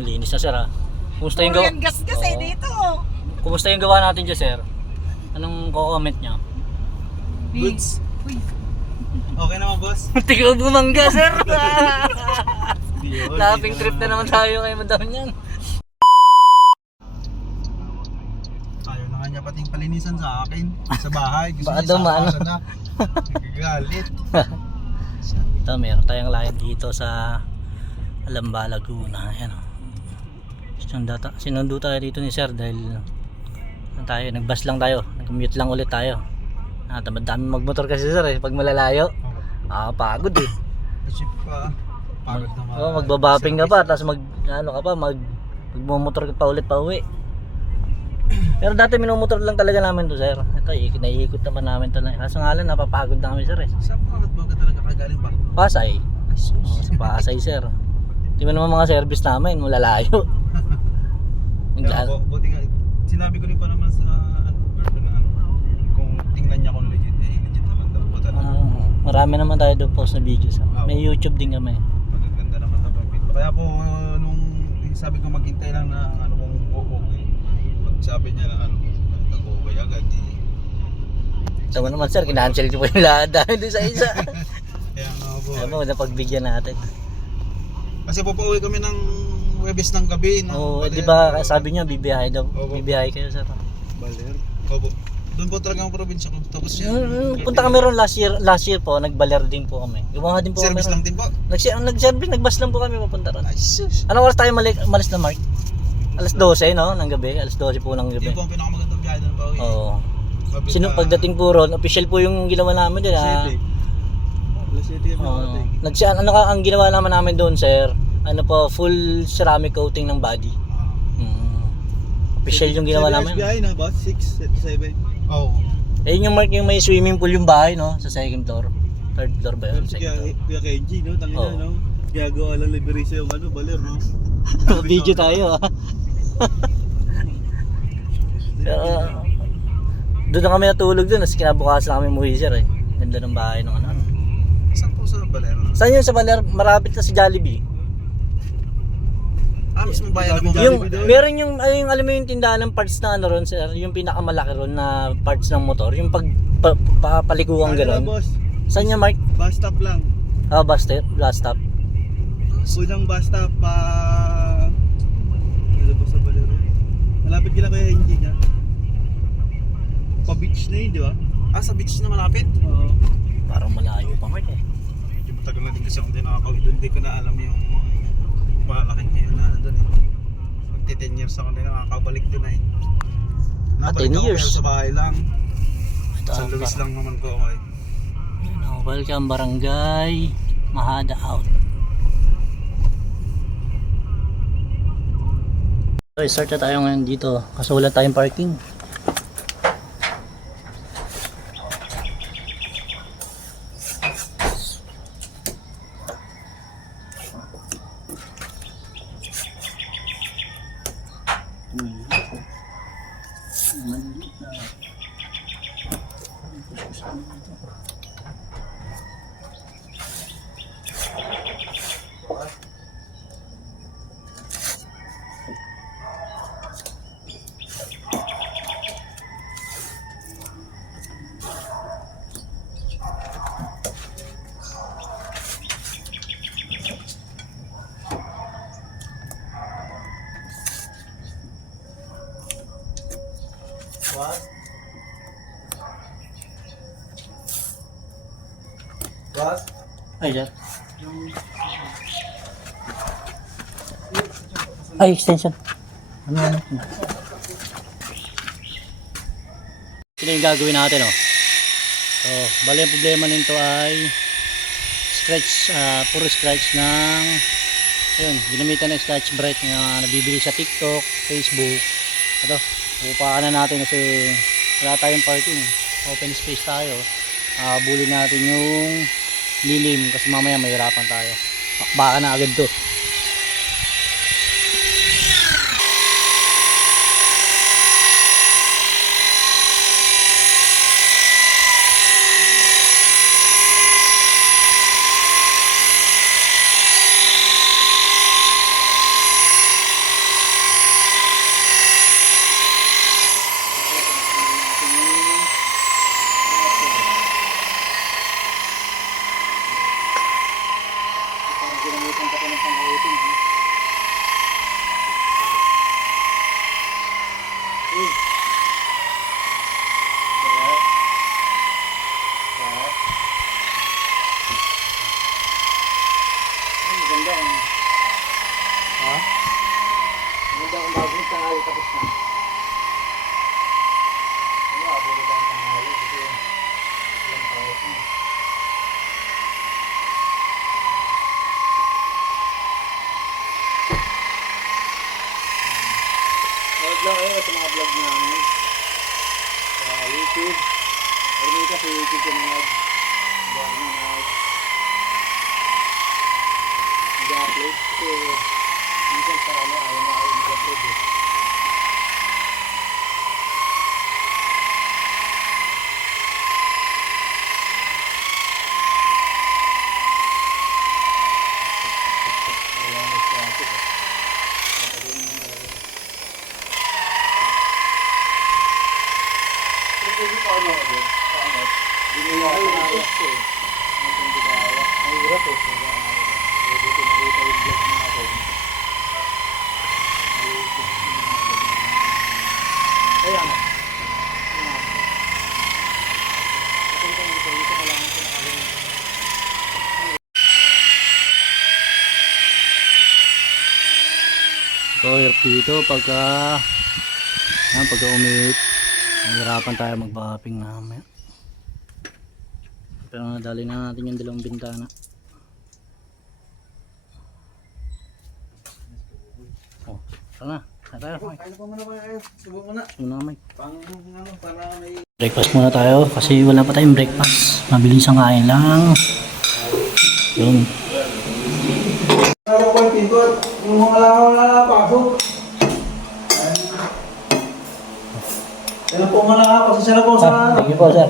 Ang linis na sir ha. Kumusta yung gawa? Yan gas-gas dito. Kumusta yung gawa natin dyan sir? Anong comment niya? Goods. Okay naman boss? Tingnan bumangga sir! Laughing trip na naman tayo kay madam niyan. Ayaw na nga niya pating palinisan sa akin. Sa bahay. Gusto Baka niya daw sa maano. na. Galit. Ito, meron tayong live dito sa Alamba, Laguna. Ayan o. Sinundo tayo dito ni sir dahil nagbus lang tayo. Nag-commute lang ulit tayo. Tamad dami magmotor kasi sir pag malalayo. Pagod eh. Ship pa. Pagod naman. Magbabapping ka pa tapos magmomotor ka pa ulit pa uwi. Pero dati minumotor lang talaga namin to sir. Ito naiikot naman namin to. Kaso nga lang napapagod na kami sir eh. Saan pa ka talaga kagaling ba? Pasay. Sa Pasay sir. Di mo naman mga service namin malalayo. Buti nga, sinabi ko rin pa naman sa person na kung tingnan niya kung legit naman daw po talaga. Marami naman tayo doon post na videos. May YouTube din kami. Magaganda naman sa pag-video. Kaya po nung sabi ko maghintay lang na kung okay. Pag sabi niya na nag-okay agad. Sama naman sir, kinancel ko po yung lahat dahil doon sa isa. Kaya nga po. Kaya mo, napagbigyan natin. Kasi pauwi kami ng Webes ng gabi. Di ba sabi niya bibiyahe daw. Bibiyahe kayo sir. Baler. Opo. Doon po talaga ang probinsya ko. Tapos Punta kami ron last year po, nagbaler din po kami. Gumawa din po service kami. lang din po. Nag-service, nagbus lang po kami papunta ron. Nice. Anong oras tayo malis na Mark? Alas 12 no, ng gabi. Alas 12 po ng gabi. Yun po ang pinakamagandang biyahe doon pa uwi. Oo. Pagdating po ron, official po yung ginawa namin din ha. Ang ginawa namin doon sir, full ceramic coating ng body. Official yung ginawa namin. biyahe na about 6 to 7. Oo. Ayun yung Mark yung may swimming pool yung bahay no, sa second floor. Third floor ba yun? Kuya Kenji, no? Tangina, no? Gagawa lang liberisa yung baler, no? Video tayo ha. Doon na kami natulog doon, kasi kinabukasan na kami umuwi sir eh. Ganda ng bahay ng ano. Saan po sa baler? Saan yun sa Baler? Marapit na si Jollibee. Mismo bayan mo Meron yung alam mo yung tindahan ng parts na ano ron sir, yung pinakamalaki ron na parts ng motor, yung papalikuang gano'n. Saan niya Mark? Bus stop lang. Bus stop. Unang bus stop ano ba sa baler? Malapit kila kaya hindi niya. Pa beach na yun, di ba? Sa beach na malapit? Oo. Parang malayo pa Mark eh. Medyo matagal na din kasi ako din nakakawin doon. Hindi ko na alam yung malaking ngayon na doon eh. Magti 10 years ako din nakakabalik doon eh. 10 years? Sa bahay lang. Ito San Luis lang naman ko okay. Welcome Barangay Mahada out. So start na tayo ngayon dito kasi wala tayong parking. What? Ay, sir. Ay, extension. Ano? Ito yung gagawin natin, oh. So, bali ang problema nito ay scratch, puro scratch ng ayun, ginamitan ng scratch bright na nabibili sa TikTok, Facebook. Ito, pupakan na natin kasi wala tayong parking. Open space tayo. Bulin natin yung lilim kasi mamaya mahirapan tayo. Bakbakan na agad to. Ginamitan pa ko ng pang-outing. Maganda ang ha? Maganda ang bagong tanghali tapos na. Wala, abuli ka ang tanghali kasi ilang tawag na. Vlog lang kayo sa mga vlog namin sa YouTube. Pwede ka sa YouTube ko nag-upload kasi minsan sa ano ayaw na ako mag-upload eh. Wala na traffic eh. Pwede pa ano ako doon? Paano? Binila ko na ako eh. Mahirap eh. Pwede ko nakita yung vlog na ako. Kaya nga. Ito ka lang ito nakagawa. So, hirap dito pagka umihit. Mahirapan tayo magpaping namin. Pero nadali na natin yung dalawang bintana. Oh, tara na. Tayo. Kain po muna kayo. Subo muna. Sunamay. Pang ano, para may... Breakfast muna tayo kasi wala pa tayong breakfast. Mabilis ang kain lang. Yun. Ano po yung pinto at yung mga langaw na napasok. Yan po muna nga. Pasasya na po sa... Thank you po, sir.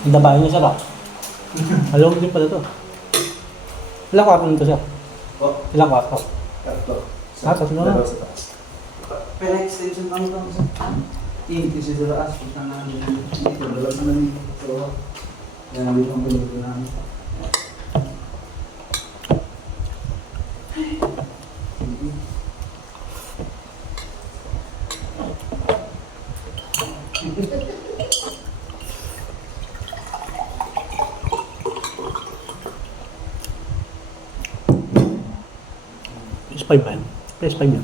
Ang dabahin niya, sir. Alam mo din pala ito. Ilang kwarto nito, sir? Ilang kwarto? Tatlo. Tatlo na. Pero extension lang ito. Kasi sa taas, punta na namin. Ito, dalag na namin. So, yan namin ang pinuto namin. PS5 ba yun? PS5 yun.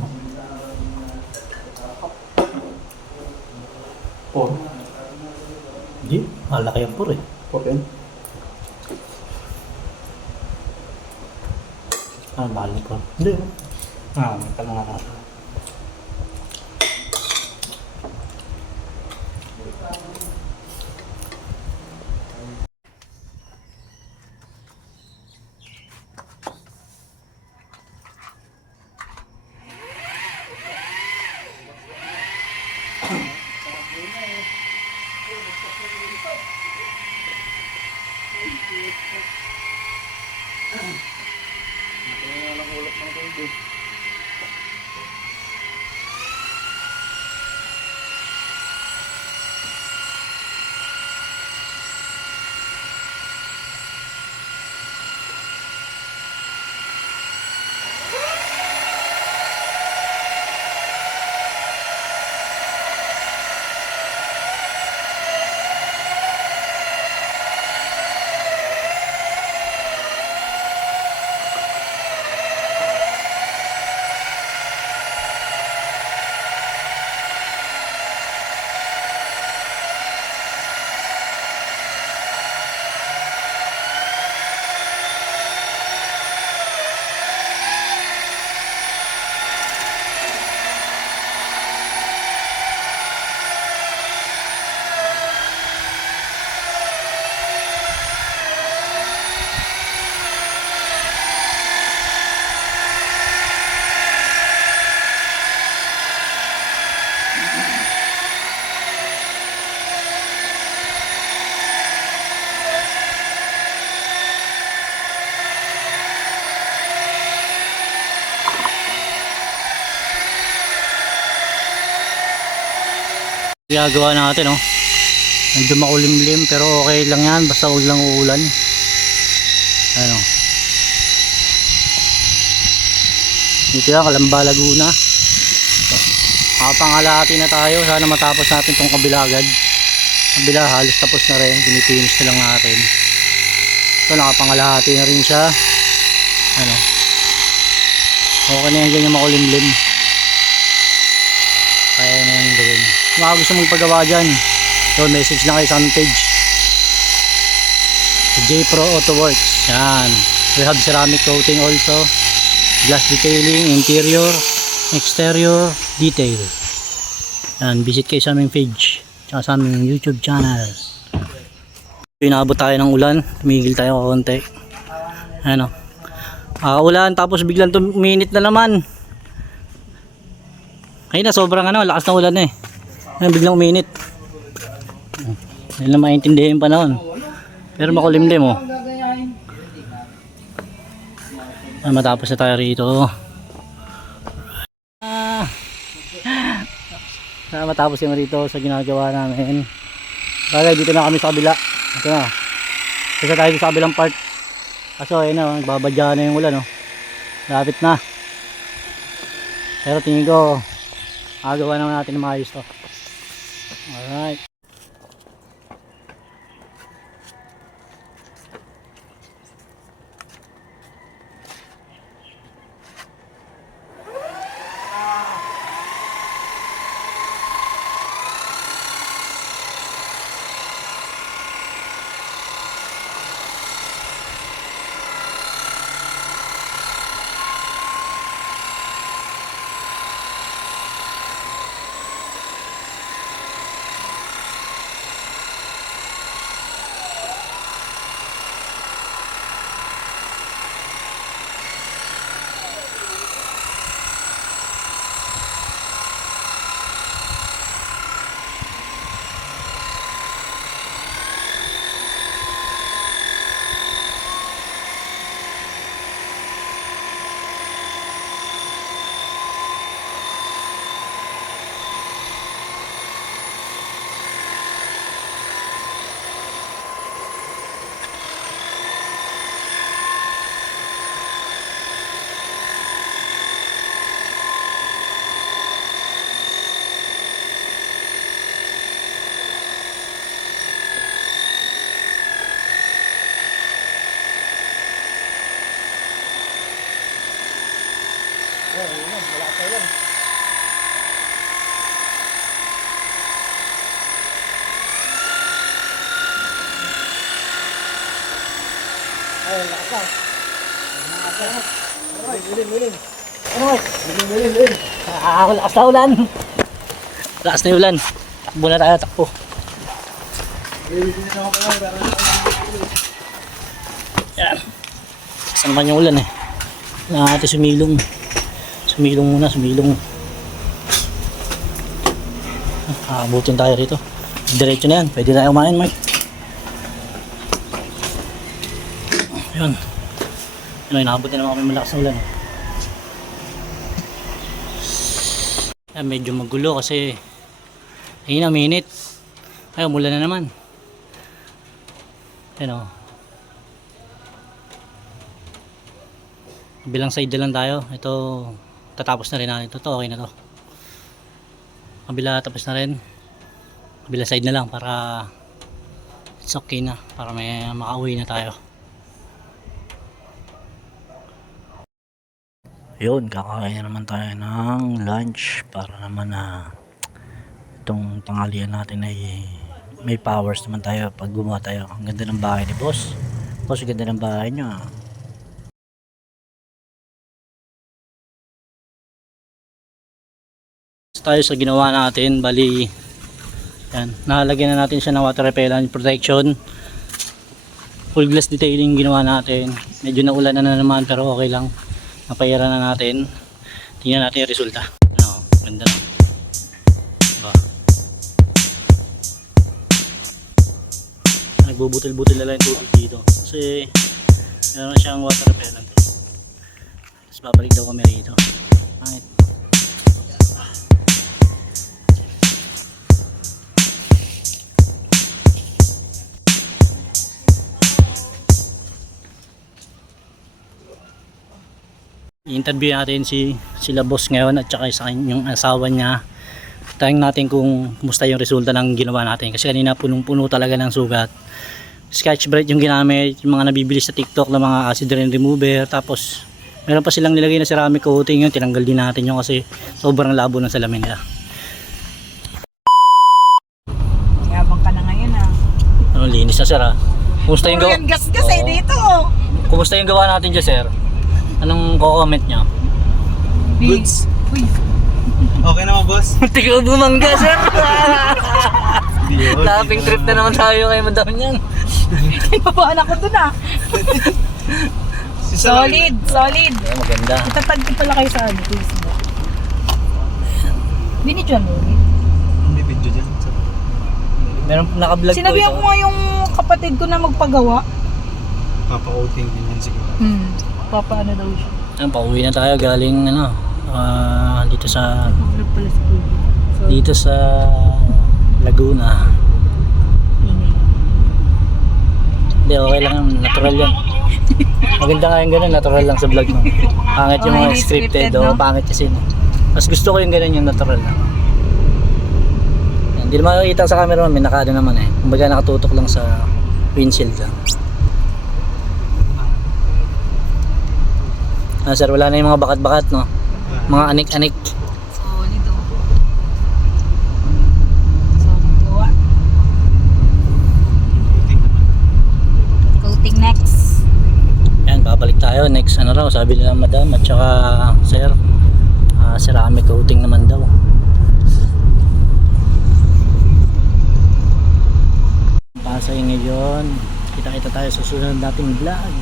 4. Hindi, malaki ang 4 eh. 4 yan? Mahal na 4. Hindi. May tanong nga natin. ginagawa natin, oh. Medyo makulimlim pero okay lang yan, basta huwag lang uulan. Ano. Dito yan, Calamba, Laguna. Pangalahati na tayo, sana matapos natin tong kabila agad. Kabila halos tapos na rin, pinipinish na lang natin. So nakapangalahati na rin siya. Ano. Okay na yan, ganyan makulimlim. Kaya na yan gawin. Kung mga gusto mong paggawa dyan, so message lang kayo sa aming page, J-Pro Auto Works. Yan, we have ceramic coating also, glass detailing, interior, exterior detail. Yan, visit kayo sa aming page tsaka sa aming YouTube channel. Inaabot tayo ng ulan, tumigil tayo konti. Ano, ulan tapos biglang 2 minute na naman. Ayun na, sobrang lakas ng ulan eh. Ayun, biglang uminit. Hindi na maintindihan pa noon. Pero makulimlim, oh. Matapos na tayo rito. Matapos yung rito sa ginagawa namin. Kaya dito na kami sa kabila. Ito na. Kasi tayo sa kabilang part. Kaso ayun na, nagbabadya na yung ulan, oh. Lapit na. Pero tingin ko agawa naman natin na maayos to. Alright. Ayun, lakas. Biling. Lakas na ulan. Lakas na yung ulan. Takbo na tayo, takbo. Yan. Saan naman yung ulan eh. Kailangan natin sumilong. Sumilong muna, sumilong. Abutin tayo rito. Diretso na yan. Pwede tayo kumain, Mike. Yun. Yun, inaabot na naman kami malakas na ulan. Yan, medyo magulo kasi ayun na, minute. Ay, umulan na naman. Yan o. Bilang side na lang tayo. Ito, tatapos na rin natin. Ito, okay na to. Kabila tapos na rin. Kabila side na lang para it's okay na. Para may makauwi na tayo. Yun, kakain naman tayo ng lunch para naman na itong tanghalian natin ay may powers naman tayo pag gumawa tayo. Ang ganda ng bahay ni boss. Boss, ganda ng bahay niya. Tayo sa ginawa natin, bali yan, nahalagyan na natin siya ng water repellent protection, full glass detailing ginawa natin. Medyo naulan na naman pero okay lang, napairan na natin. Tingnan natin yung resulta. Ano, ganda na, diba? Nagbubutil-butil na lang yung tubig dito kasi meron na siyang water repellent. Tapos babalik daw kami rito. Pangit. I-interview natin sila boss ngayon at saka yung asawa niya. Tayong natin kung kumusta yung resulta ng ginawa natin. Kasi kanina punong-puno talaga ng sugat. Scotch Brite yung ginamit, yung mga nabibili sa TikTok ng mga acid rain remover. Tapos meron pa silang nilagay na ceramic coating yun. Tinanggal din natin yun kasi sobrang labo ng salamin nila. Yabang ka na ngayon ah. Ano, linis na sir ha. Kumusta yung gawa? Yan gas-gas eh Oo. dito. Kumusta yung gawa natin dyan sir? Anong comment niya? Goods. Uy, Okay naman boss? Tika bumangga sir! Hindi yun. Laping trip na naman tayo kay madam niyan. kinabaan ako dun ah. Si Sir Solid, solid. Maganda. Itatag ko pala kayo sa Facebook. Binidyoan mo ulit. May video dyan. Meron naka-vlog po Sinabihan ito. ko nga yung kapatid ko na magpagawa. Papa-coating din yan siguro. Papaano daw siya. Ayun, pauwi na tayo galing dito sa Maglog pala sa kubo. So, dito sa Laguna. ingay. Hindi, okay lang yan. Natural yan. Maganda nga yung ganun, natural lang sa vlog mo. Pangit yung Oh, mga hindi scripted, scripted, no? pangit kasi. No? Mas gusto ko yung ganun, yung natural lang. Hindi naman makikita sa camera, may nakada naman eh. Kumbaga nakatutok lang sa windshield lang. Sir, wala na yung mga bakat-bakat, no? Mga anik-anik. Solid oh. Solid gawa. Coating naman. Coating next. Yan, babalik tayo next ano raw, sabi nila madam at saka sir, ceramic coating naman daw. Pasay ngayon, kita-kita tayo sa susunod nating vlog.